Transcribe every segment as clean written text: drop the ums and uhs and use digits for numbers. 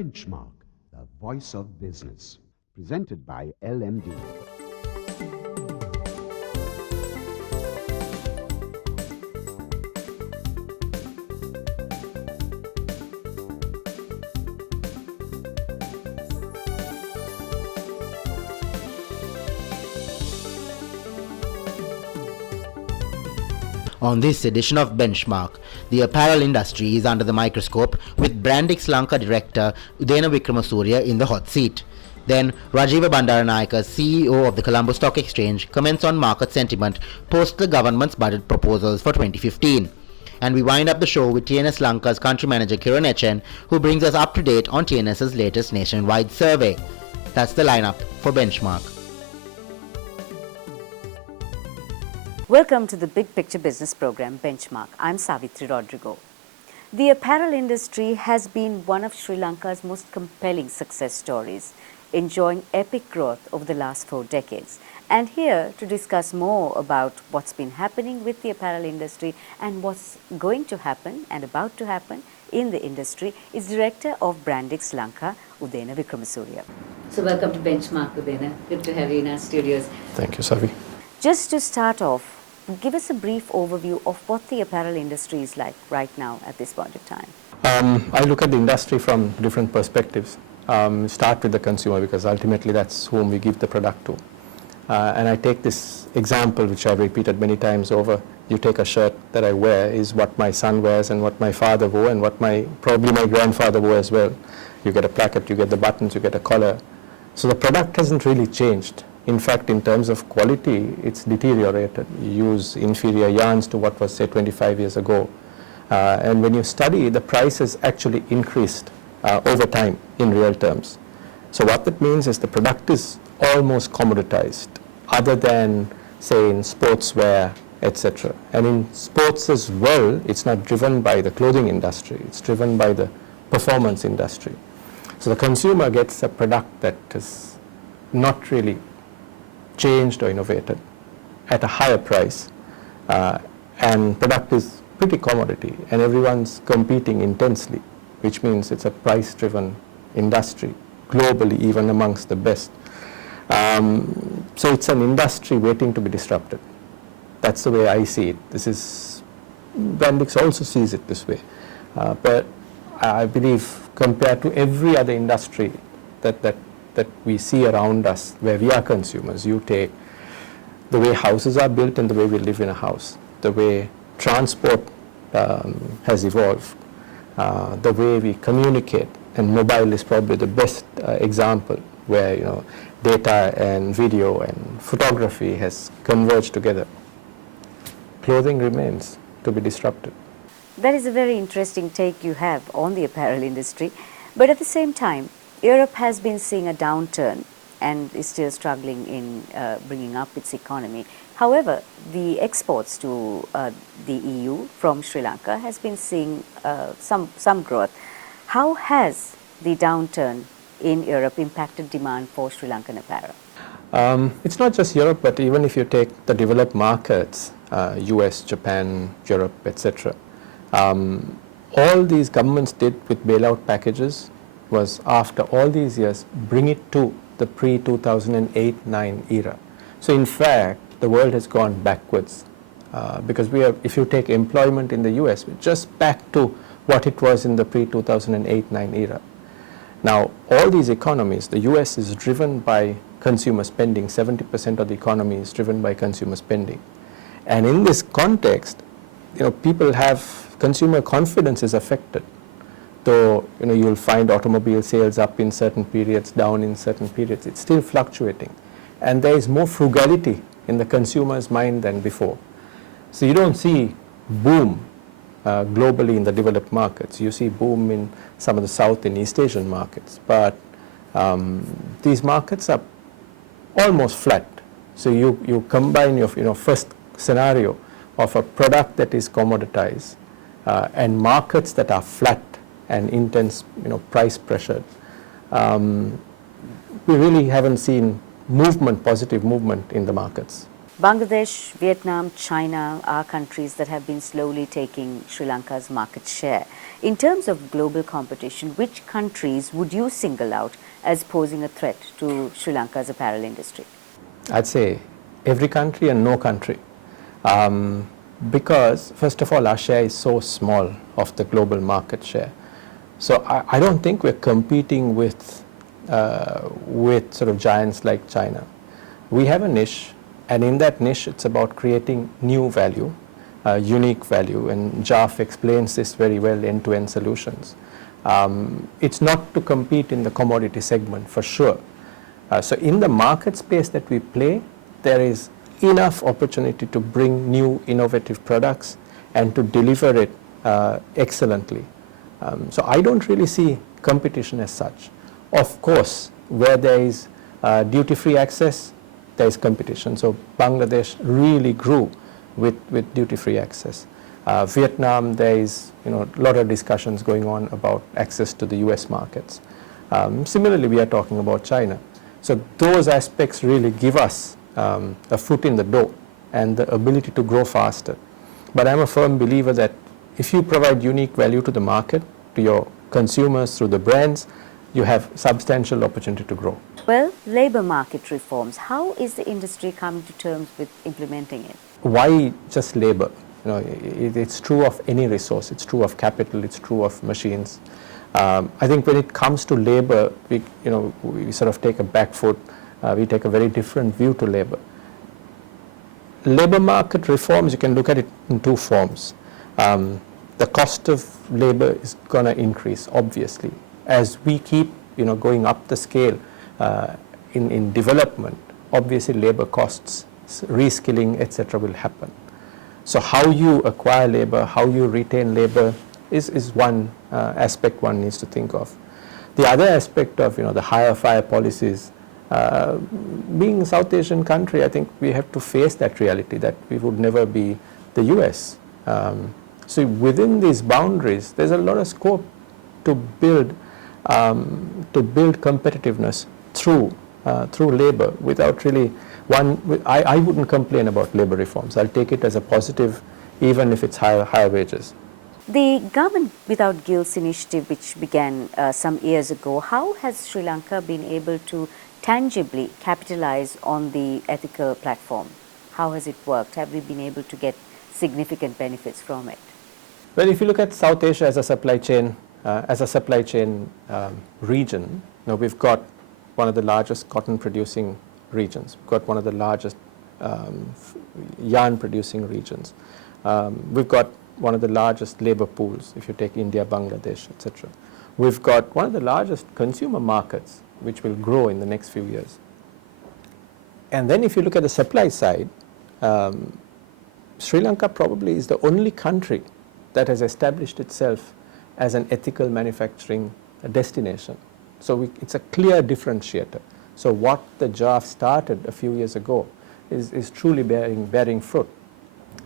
Benchmark, the voice of business. Presented by LMD. On this edition of Benchmark, the apparel industry is under the microscope with Brandix Lanka director Udena Wickremesooriya in the hot seat. Then Rajiva Bandaranayake, CEO of the Colombo Stock Exchange, comments on market sentiment post the government's budget proposals for 2015. And we wind up the show with TNS Lanka's country manager Kiran Echen, who brings us up to date on TNS's latest nationwide survey. That's the lineup for Benchmark. Welcome to the Big Picture Business Program Benchmark. I'm Savitri Rodrigo. The apparel industry has been one of Sri Lanka's most compelling success stories, enjoying epic growth over the last 4 decades. And here to discuss more about what's been happening with the apparel industry and what's going to happen and about to happen in the industry is Director of Brandix Lanka, Udena Wickremesooriya. So welcome to Benchmark, Udena. Good to have you in our studios. Thank you, Savi. Just to start off, give us a brief overview of what the apparel industry is like right now at this point of time. I look at the industry from different perspectives. Start with the consumer because ultimately that's whom we give the product to. And I take this example which I've repeated many times over. You take a shirt that I wear is what my son wears and what my father wore and what probably my grandfather wore as well. You get a placket, you get the buttons, you get a collar. So the product hasn't really changed. In fact, in terms of quality, it's deteriorated. You use inferior yarns to what was, say, 25 years ago. And when you study, the price has actually increased over time in real terms. So what that means is the product is almost commoditized, other than, say, in sportswear, etc. And in sports as well, it's not driven by the clothing industry. It's driven by the performance industry. So the consumer gets a product that is not really changed or innovated at a higher price, and product is pretty commodity and everyone's competing intensely, which means it's a price-driven industry globally, even amongst the best. So it's an industry waiting to be disrupted. That's the way I see it. Brandix also sees it this way, but I believe compared to every other industry that we see around us where we are consumers, you take the way houses are built and the way we live in a house, the way transport has evolved, the way we communicate, and mobile is probably the best example where data and video and photography has converged together. Clothing remains to be disrupted. That is a very interesting take you have on the apparel industry, but at the same time, Europe has been seeing a downturn and is still struggling in bringing up its economy. However, the exports to the EU from Sri Lanka has been seeing some growth. How has the downturn in Europe impacted demand for Sri Lankan apparel? It's not just Europe, but even if you take the developed markets, US, Japan, Europe, etc., all these governments did with bailout packages was, after all these years, bring it to the pre-2008-9 era. So in fact, the world has gone backwards because if you take employment in the US, we're just back to what it was in the pre-2008-9 era. Now, all these economies, the US is driven by consumer spending. 70% of the economy is driven by consumer spending. And in this context, consumer confidence is affected. Though you'll find automobile sales up in certain periods, down in certain periods, it's still fluctuating. And there is more frugality in the consumer's mind than before. So you don't see boom globally in the developed markets. You see boom in some of the South and East Asian markets. But these markets are almost flat. So you combine your first scenario of a product that is commoditized and markets that are flat and intense, price pressured. We really haven't seen positive movement in the markets. Bangladesh, Vietnam, China are countries that have been slowly taking Sri Lanka's market share. In terms of global competition, which countries would you single out as posing a threat to Sri Lanka's apparel industry? I'd say every country and no country. Because, first of all, our share is so small of the global market share. So I don't think we're competing with sort of giants like China. We have a niche, and in that niche, it's about creating new value, unique value, and JAF explains this very well, end-to-end solutions. It's not to compete in the commodity segment, for sure. So in the market space that we play, there is enough opportunity to bring new innovative products and to deliver it excellently. So I don't really see competition as such. Of course, where there is duty-free access, there is competition. So Bangladesh really grew with duty-free access. Vietnam, there is a lot of discussions going on about access to the US markets. Similarly, we are talking about China. So those aspects really give us a foot in the door and the ability to grow faster. But I'm a firm believer that if you provide unique value to the market, to your consumers through the brands, you have substantial opportunity to grow. Well, labor market reforms, how is the industry coming to terms with implementing it? Why just labor? It's true of any resource. It's true of capital. It's true of machines. I think when it comes to labor, we sort of take a back foot. We take a very different view to labor. Labor market reforms, you can look at it in two forms. The cost of labor is going to increase, obviously. As we keep going up the scale in development, obviously labor costs, reskilling, etc. will happen. So how you acquire labor, how you retain labor is one aspect one needs to think of. The other aspect of the hire fire policies, being a South Asian country, I think we have to face that reality that we would never be the US. So within these boundaries, there's a lot of scope to build competitiveness through labor without really I wouldn't complain about labor reforms. I'll take it as a positive, even if it's higher wages. The Government Without Guilds initiative, which began some years ago, how has Sri Lanka been able to tangibly capitalize on the ethical platform? How has it worked? Have we been able to get significant benefits from it? Well, if you look at South Asia as a supply chain region, we've got one of the largest cotton producing regions. We've got one of the largest yarn producing regions. We've got one of the largest labor pools, if you take India, Bangladesh, etc. We've got one of the largest consumer markets, which will grow in the next few years. And then if you look at the supply side, Sri Lanka probably is the only country that has established itself as an ethical manufacturing destination. So it's a clear differentiator. So what the JAF started a few years ago is truly bearing fruit.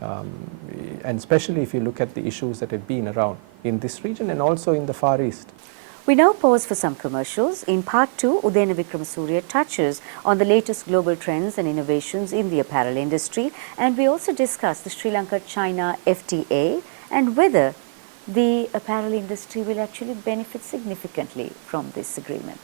And especially if you look at the issues that have been around in this region and also in the Far East. We now pause for some commercials. In part 2, Udena Wickremesooriya touches on the latest global trends and innovations in the apparel industry, and we also discuss the Sri Lanka-China FTA and whether the apparel industry will actually benefit significantly from this agreement.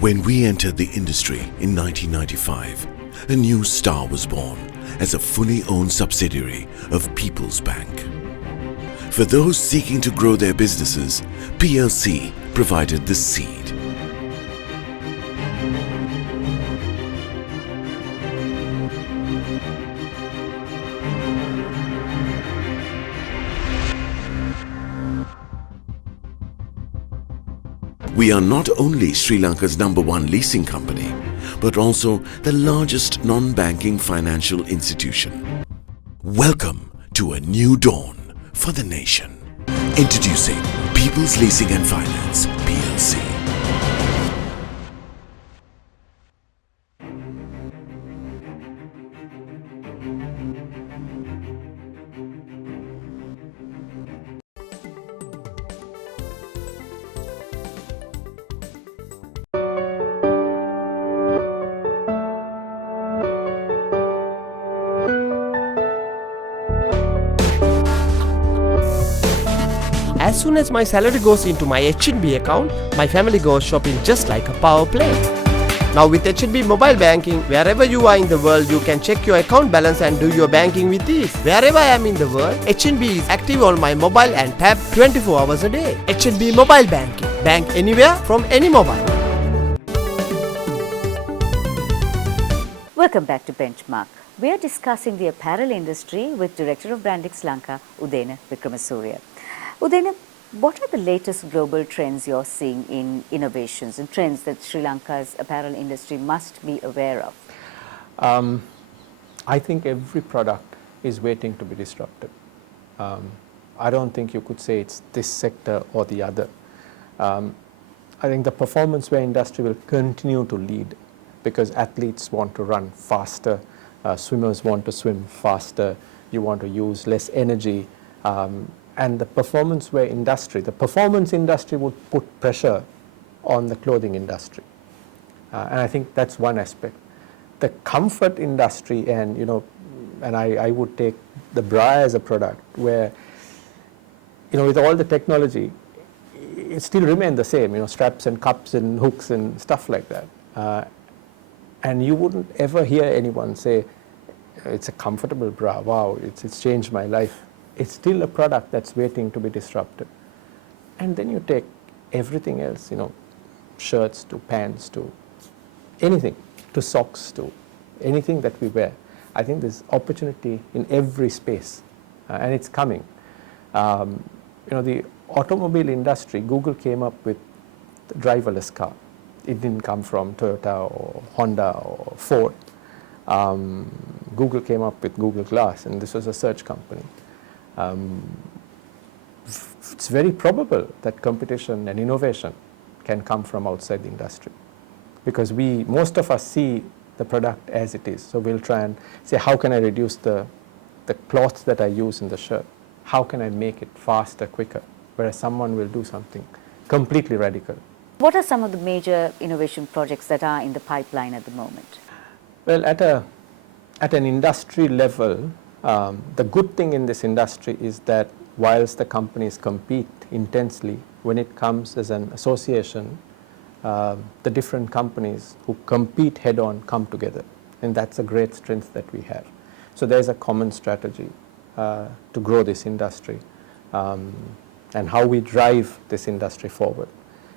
When we entered the industry in 1995, a new star was born as a fully owned subsidiary of People's Bank. For those seeking to grow their businesses, PLC provided the seed. We are not only Sri Lanka's #1 leasing company, but also the largest non-banking financial institution. Welcome to a new dawn for the nation. Introducing People's Leasing and Finance, PLC. As soon as my salary goes into my H&B account, my family goes shopping just like a power play. Now with H&B mobile banking, wherever you are in the world, you can check your account balance and do your banking with ease. Wherever I am in the world, H&B is active on my mobile and tab 24 hours a day. H&B mobile banking. Bank anywhere from any mobile. Welcome back to Benchmark. We are discussing the apparel industry with Director of Branding Sri Lanka, Udena Wickremesooriya. Udena, what are the latest global trends you're seeing in innovations and trends that Sri Lanka's apparel industry must be aware of? I think every product is waiting to be disrupted. I don't think you could say it's this sector or the other. I think the performance wear industry will continue to lead because athletes want to run faster, swimmers want to swim faster, you want to use less energy, and the performance wear industry, the performance industry would put pressure on the clothing industry. And I think that's one aspect. The comfort industry and, and I would take the bra as a product where, with all the technology, it still remains the same, straps and cups and hooks and stuff like that. And you wouldn't ever hear anyone say, it's a comfortable bra, wow, it's changed my life. It's still a product that's waiting to be disrupted. And then you take everything else, shirts to pants to anything, to socks to anything that we wear. I think there's opportunity in every space, and it's coming. The automobile industry, Google came up with the driverless car. It didn't come from Toyota or Honda or Ford. Google came up with Google Glass, and this was a search company. It's very probable that competition and innovation can come from outside the industry because most of us see the product as it is. So we'll try and say, how can I reduce the cloth that I use in the shirt? How can I make it faster, quicker? Whereas someone will do something completely radical. What are some of the major innovation projects that are in the pipeline at the moment? Well, at an industry level, the good thing in this industry is that whilst the companies compete intensely, when it comes as an association, the different companies who compete head-on come together, and that's a great strength that we have. So there's a common strategy to grow this industry and how we drive this industry forward.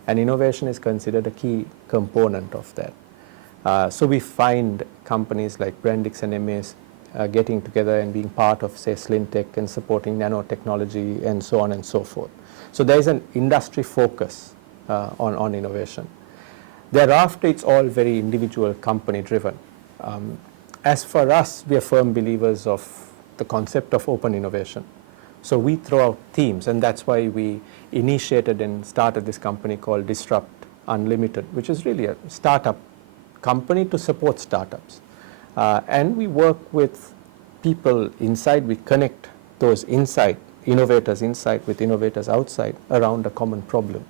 And innovation is considered a key component of that. So we find companies like Brandix and MS getting together and being part of, say, Slintech and supporting nanotechnology and so on and so forth. So there is an industry focus on innovation. Thereafter, it's all very individual company driven. As for us, we are firm believers of the concept of open innovation. So we throw out themes, and that's why we initiated and started this company called Disrupt Unlimited, which is really a startup company to support startups. And we work with people inside, we connect those inside, innovators inside with innovators outside around a common problem.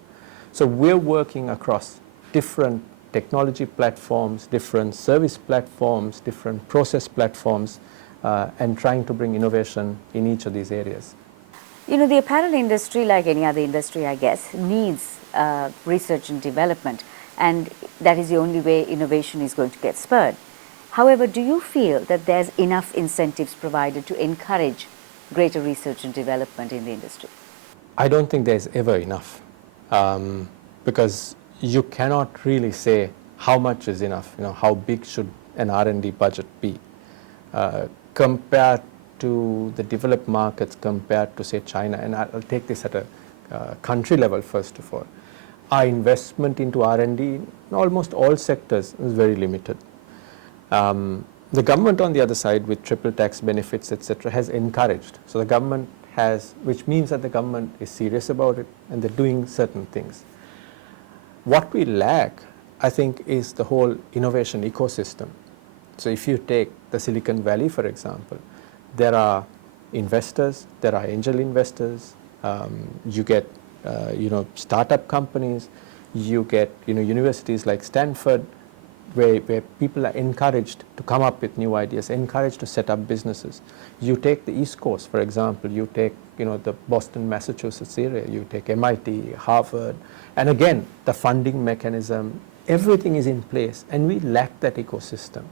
So we're working across different technology platforms, different service platforms, different process platforms, and trying to bring innovation in each of these areas. The apparel industry, like any other industry, I guess, needs research and development, and that is the only way innovation is going to get spurred. However, do you feel that there's enough incentives provided to encourage greater research and development in the industry? I don't think there's ever enough because you cannot really say how much is enough, how big should an R&D budget be compared to the developed markets, compared to, say, China. And I'll take this at a country level first of all. Our investment into R&D in almost all sectors is very limited. The government on the other side with triple tax benefits, etc., has encouraged. So the government has, which means that the government is serious about it and they're doing certain things. What we lack, I think, is the whole innovation ecosystem. So if you take the Silicon Valley, for example, there are investors, there are angel investors, you get startup companies, you get universities like Stanford, where people are encouraged to come up with new ideas, encouraged to set up businesses. You take the East Coast, for example, you take the Boston, Massachusetts area, you take MIT, Harvard, and again, the funding mechanism, everything is in place, and we lack that ecosystem.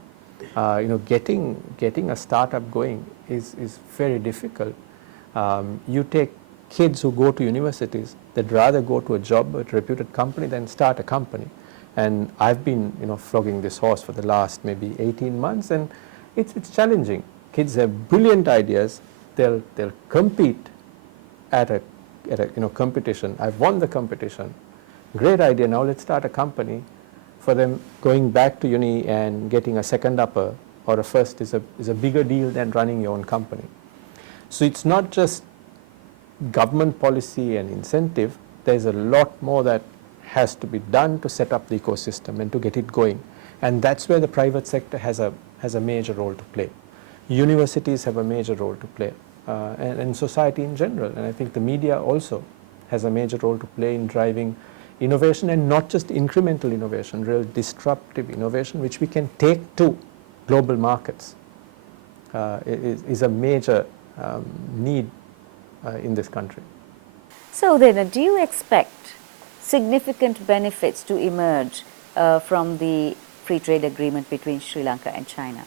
Getting a startup going is very difficult. You take kids who go to universities, they'd rather go to a job at a reputed company than start a company. And I've been flogging this horse for the last maybe 18 months, and it's challenging. Kids have brilliant ideas. They'll compete at a competition. I've won the competition. Great idea. Now let's start a company. For them, going back to uni and getting a second upper or a first is a bigger deal than running your own company. So it's not just government policy and incentive. There's a lot more that has to be done to set up the ecosystem and to get it going. And that's where the private sector has a major role to play. Universities have a major role to play, and society in general. And I think the media also has a major role to play in driving innovation, and not just incremental innovation, real disruptive innovation, which we can take to global markets, is a major need in this country. So then, do you expect significant benefits to emerge from the free trade agreement between Sri Lanka and China?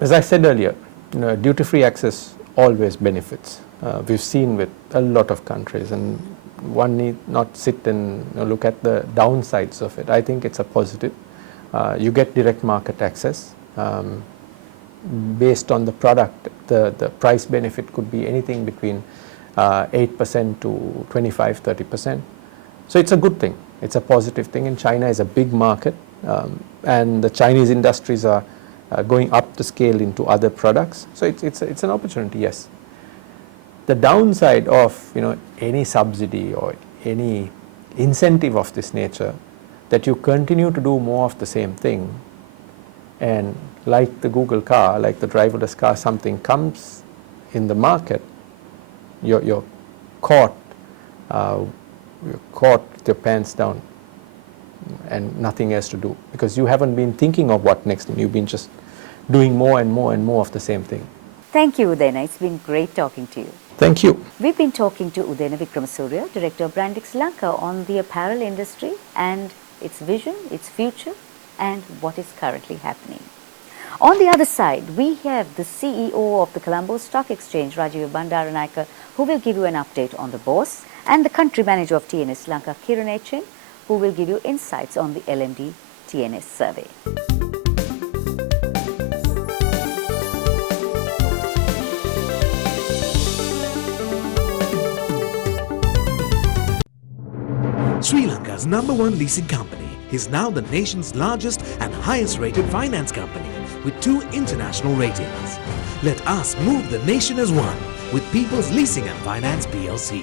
As I said earlier, duty-free access always benefits. We've seen with a lot of countries, and one need not sit and look at the downsides of it. I think it's a positive. You get direct market access. Based on the product, the price benefit could be anything between 8% to 25-30%. So it's a good thing. It's a positive thing. And China is a big market, and the Chinese industries are going up the scale into other products. So it's an opportunity, yes. The downside of any subsidy or any incentive of this nature, that you continue to do more of the same thing, and like the Google car, like the driverless car, something comes in the market, you're caught with your pants down and nothing else to do, because you haven't been thinking of what next, and you've been just doing more and more and more of the same thing. Thank you, Udena. It's been great talking to you. Thank you. We've been talking to Udena Wickremesooriya, Director of Branding Sri Lanka, on the apparel industry and its vision, its future, and what is currently happening. On the other side, we have the CEO of the Colombo Stock Exchange, Rajiva Bandaranayake, who will give you an update on the bourse, and the country manager of TNS Sri Lanka, Kiran Echin, who will give you insights on the LMD TNS survey. Sri Lanka's #1 leasing company is now the nation's largest and highest rated finance company with 2 international ratings. Let us move the nation as one with People's Leasing and Finance PLC.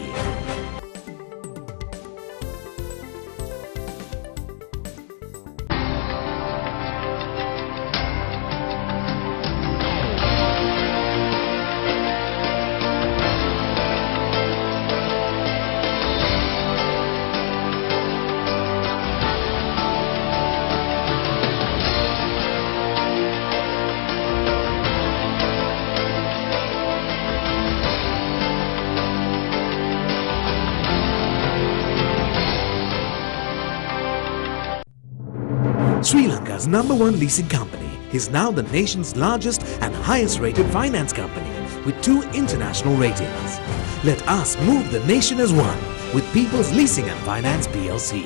Sri Lanka's #1 leasing company is now the nation's largest and highest rated finance company with 2 international ratings. Let us move the nation as one with People's Leasing and Finance PLC.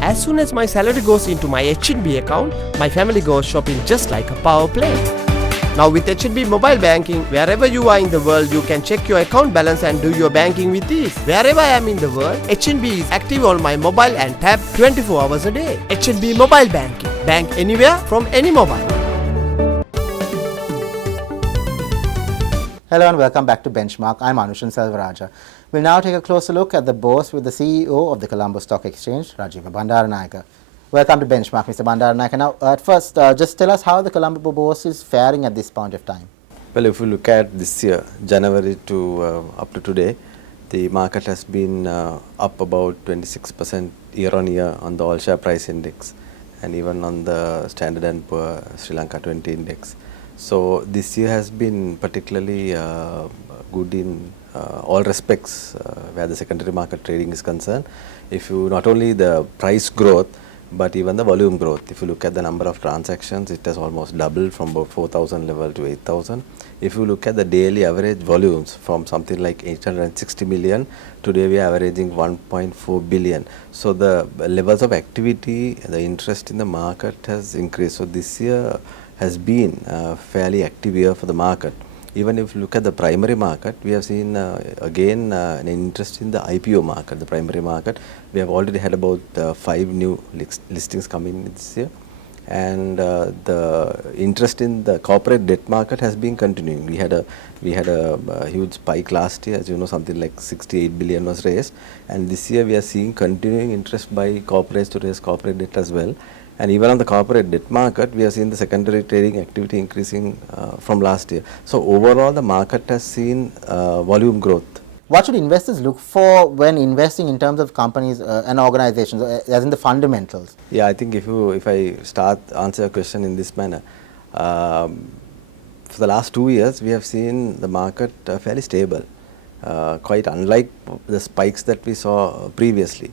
As soon as my salary goes into my H&B account, my family goes shopping just like a power play. Now with H&B mobile banking, wherever you are in the world, you can check your account balance and do your banking with ease. Wherever I am in the world, H&B is active on my mobile and tab 24 hours a day. H&B mobile banking. Bank anywhere from any mobile. Hello and welcome back to Benchmark. I'm Anushan Selvaraja. We'll now take a closer look at the bourse with the CEO of the Colombo Stock Exchange, Rajiva Bandaranayake. Welcome to Benchmark, Mr. Bandaranayake. Now, at first, just tell us how the Colombo Bourse is faring at this point of time. Well, if you look at this year, January to up to today, the market has been up about 26% year on year on the all share price index and even on the Standard and Poor Sri Lanka 20 index. So this year has been particularly good in all respects where the secondary market trading is concerned. If you not only the price growth but even the volume growth. If you look at the number of transactions, it has almost doubled from about 4,000 level to 8,000. If you look at the daily average volumes from something like 860 million, today we are averaging 1.4 billion. So the levels of activity, the interest in the market has increased. So this year has been a fairly active year for the market. Even if you look at the primary market, we have seen again an interest in the IPO market, the primary market. We have already had about 5 new listings coming this year. And the interest in the corporate debt market has been continuing. We had a huge spike last year, as you know, something like 68 billion was raised. And this year we are seeing continuing interest by corporates to raise corporate debt as well. And even on the corporate debt market, we have seen the secondary trading activity increasing from last year. So overall, the market has seen volume growth. What should investors look for when investing in terms of companies and organizations, as in the fundamentals? Yeah, I think if I answer your question in this manner, for the last 2 years, we have seen the market fairly stable, quite unlike the spikes that we saw previously.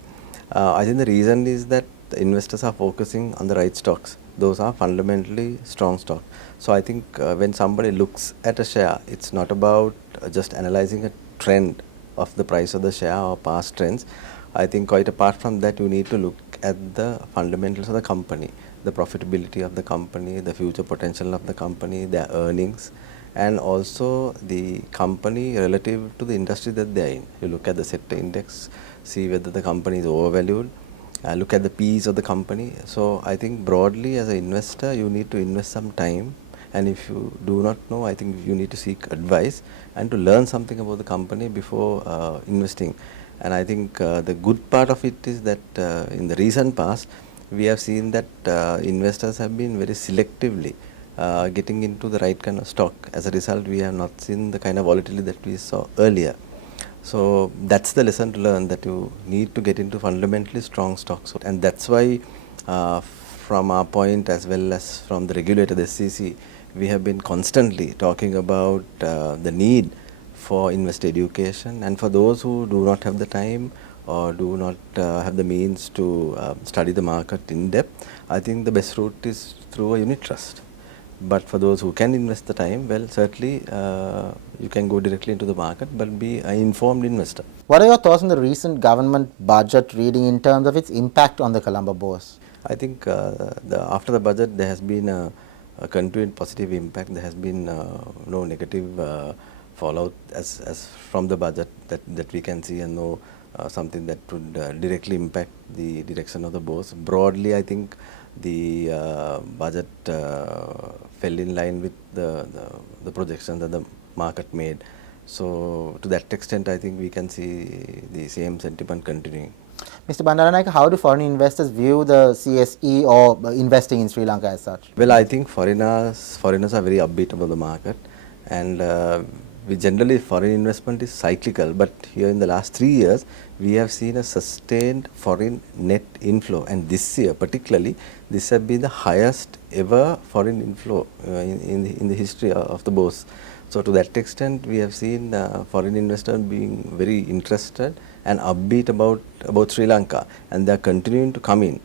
I think the reason is that the investors are focusing on the right stocks. Those are fundamentally strong stocks. So I think when somebody looks at a share, it's not about just analyzing a trend of the price of the share or past trends. I think quite apart from that, you need to look at the fundamentals of the company, the profitability of the company, the future potential of the company, their earnings, and also the company relative to the industry that they are in. You look at the sector index, see whether the company is overvalued, look at the P's of the company. So I think broadly as an investor, you need to invest some time, and if you do not know, I think you need to seek advice and to learn something about the company before investing. And I think the good part of it is that in the recent past, we have seen that investors have been very selectively getting into the right kind of stock. As a result, we have not seen the kind of volatility that we saw earlier. So that's the lesson to learn, that you need to get into fundamentally strong stocks. And that's why from our point as well as from the regulator, the SEC, we have been constantly talking about the need for investor education. And for those who do not have the time or do not have the means to study the market in depth, I think the best route is through a unit trust. But for those who can invest the time, well, certainly you can go directly into the market, but be an informed investor. What are your thoughts on the recent government budget reading in terms of its impact on the Colombo Bourse? I think after the budget, there has been a continued positive impact. There has been no negative fallout as from the budget that we can see, and no something that would directly impact the direction of the bourse. Broadly, I think the budget fell in line with the projections that the market made. So to that extent, I think we can see the same sentiment continuing. Mr. Bandaranayake, how do foreign investors view the CSE or investing in Sri Lanka as such? Well, I think foreigners are very upbeat about the market, and we generally foreign investment is cyclical, but here in the last 3 years we have seen a sustained foreign net inflow, and this year particularly this has been the highest ever foreign inflow in the history of the bourse. So to that extent, we have seen foreign investors being very interested and upbeat about Sri Lanka, and they are continuing to come in.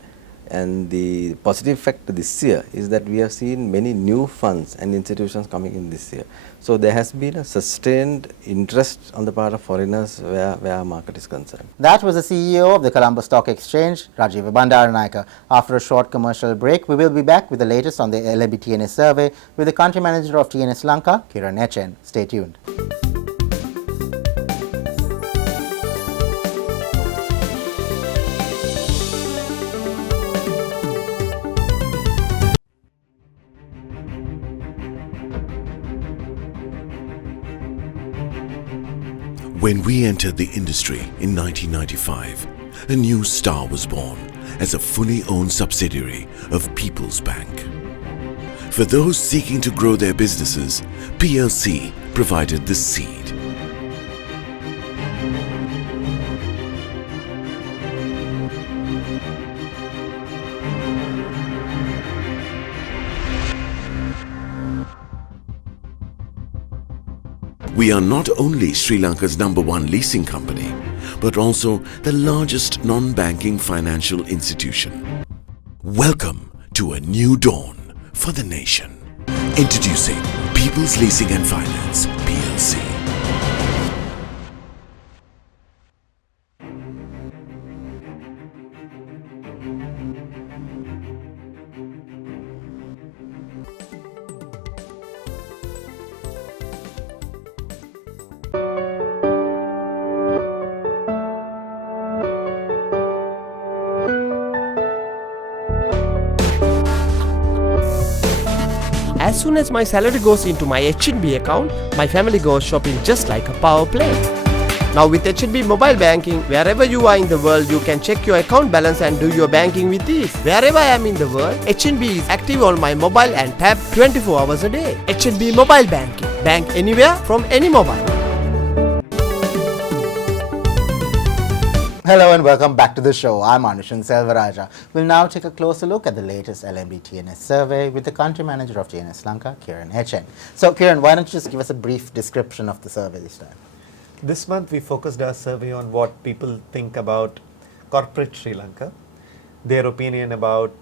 And the positive factor this year is that we have seen many new funds and institutions coming in this year. So there has been a sustained interest on the part of foreigners where our market is concerned. That was the CEO of the Colombo Stock Exchange, Rajiva Bandaranayake. After a short commercial break, we will be back with the latest on the LNB TNS survey with the country manager of TNS Lanka, Kiran HN. Stay tuned. When we entered the industry in 1995, a new star was born, as a fully owned subsidiary of People's Bank. For those seeking to grow their businesses, PLC provided the seed. We are not only Sri Lanka's #1 leasing company, but also the largest non-banking financial institution. Welcome to a new dawn for the nation. Introducing People's Leasing and Finance, PLC. As soon as my salary goes into my H&B account, my family goes shopping just like a power play. Now with H&B mobile banking, wherever you are in the world, you can check your account balance and do your banking with ease. Wherever I am in the world, H&B is active on my mobile and tab 24 hours a day. H&B mobile banking. Bank anywhere from any mobile. Hello and welcome back to the show. I'm Anushan Selvaraja. We'll now take a closer look at the latest LMB TNS survey with the country manager of TNS Lanka, Kiran HN. So Kiran, why don't you just give us a brief description of the survey this time? This month we focused our survey on what people think about corporate Sri Lanka, their opinion about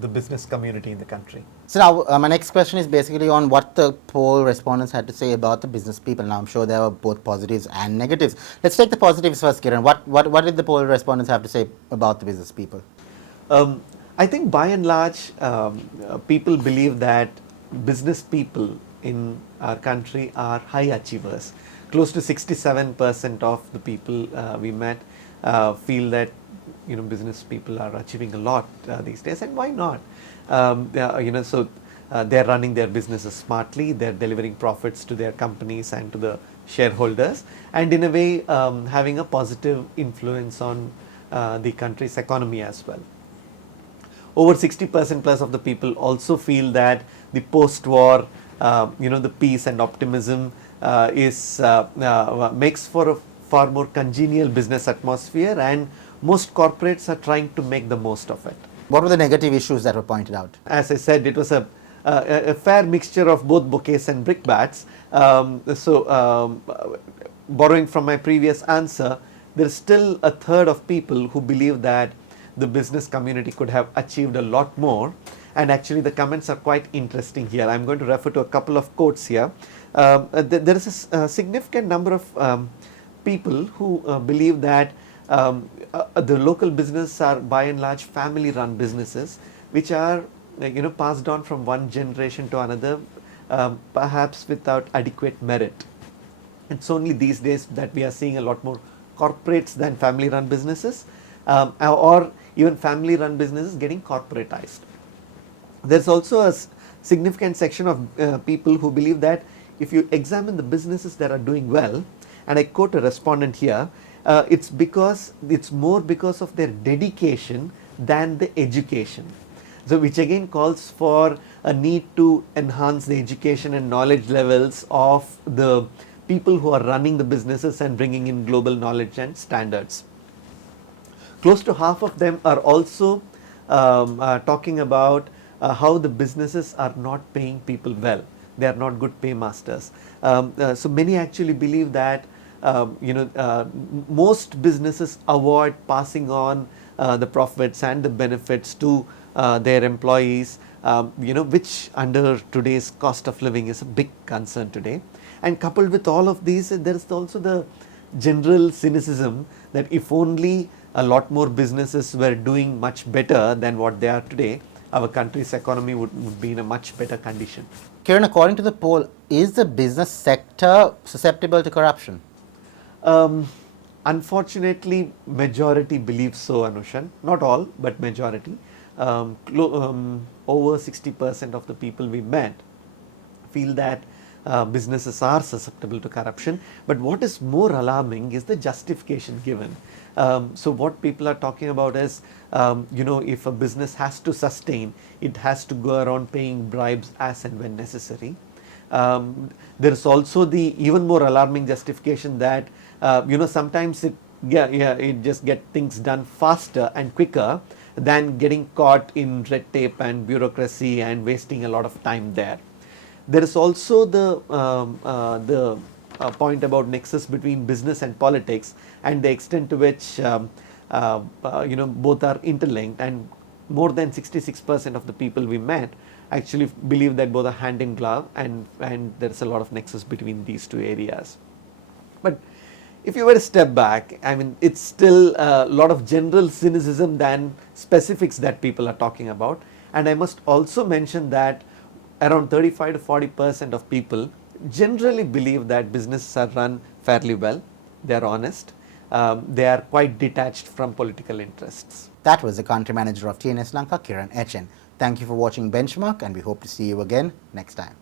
the business community in the country. So now my next question is basically on what the poll respondents had to say about the business people. Now I'm sure there were both positives and negatives. Let's take the positives first, Kiran. What did the poll respondents have to say about the business people? I think by and large people believe that business people in our country are high achievers. Close to 67% of the people we met feel that business people are achieving a lot these days, and why not? They're running their businesses smartly, they're delivering profits to their companies and to the shareholders, and in a way having a positive influence on the country's economy as well. Over 60% plus of the people also feel that the post-war, the peace and optimism makes for a far more congenial business atmosphere, and most corporates are trying to make the most of it. What were the negative issues that were pointed out? As I said, it was a fair mixture of both bouquets and brickbats. Borrowing from my previous answer, there is still a third of people who believe that the business community could have achieved a lot more, and actually the comments are quite interesting here. I'm going to refer to a couple of quotes here. There is a significant number of people who believe that the local businesses are by and large family run businesses which are passed on from one generation to another, perhaps without adequate merit. It's only these days that we are seeing a lot more corporates than family run businesses, or even family run businesses getting corporatized. There's also a significant section of people who believe that if you examine the businesses that are doing well, and I quote a respondent here, it's more because of their dedication than the education. So which again calls for a need to enhance the education and knowledge levels of the people who are running the businesses and bringing in global knowledge and standards. Close to half of them are also talking about how the businesses are not paying people well. They are not good paymasters. So many actually believe that most businesses avoid passing on the profits and the benefits to their employees, which under today's cost of living is a big concern today. And coupled with all of these, there is also the general cynicism that if only a lot more businesses were doing much better than what they are today, our country's economy would be in a much better condition. Kiran, according to the poll, is the business sector susceptible to corruption? Unfortunately, majority believes so, Anushan. Not all, but majority. Over 60% of the people we met feel that businesses are susceptible to corruption. But what is more alarming is the justification given. So what people are talking about is, if a business has to sustain, it has to go around paying bribes as and when necessary. There is also the even more alarming justification that sometimes it just get things done faster and quicker than getting caught in red tape and bureaucracy and wasting a lot of time there. There is also the point about nexus between business and politics and the extent to which both are interlinked, and more than 66% of the people we met actually believe that both are hand in glove, and there is a lot of nexus between these two areas. But if you were to step back, I mean, it's still a lot of general cynicism than specifics that people are talking about. And I must also mention that around 35 to 40% of people generally believe that businesses are run fairly well, they are honest, they are quite detached from political interests. That was the country manager of TNS Lanka, Kiran Echen. Thank you for watching Benchmark, and we hope to see you again next time.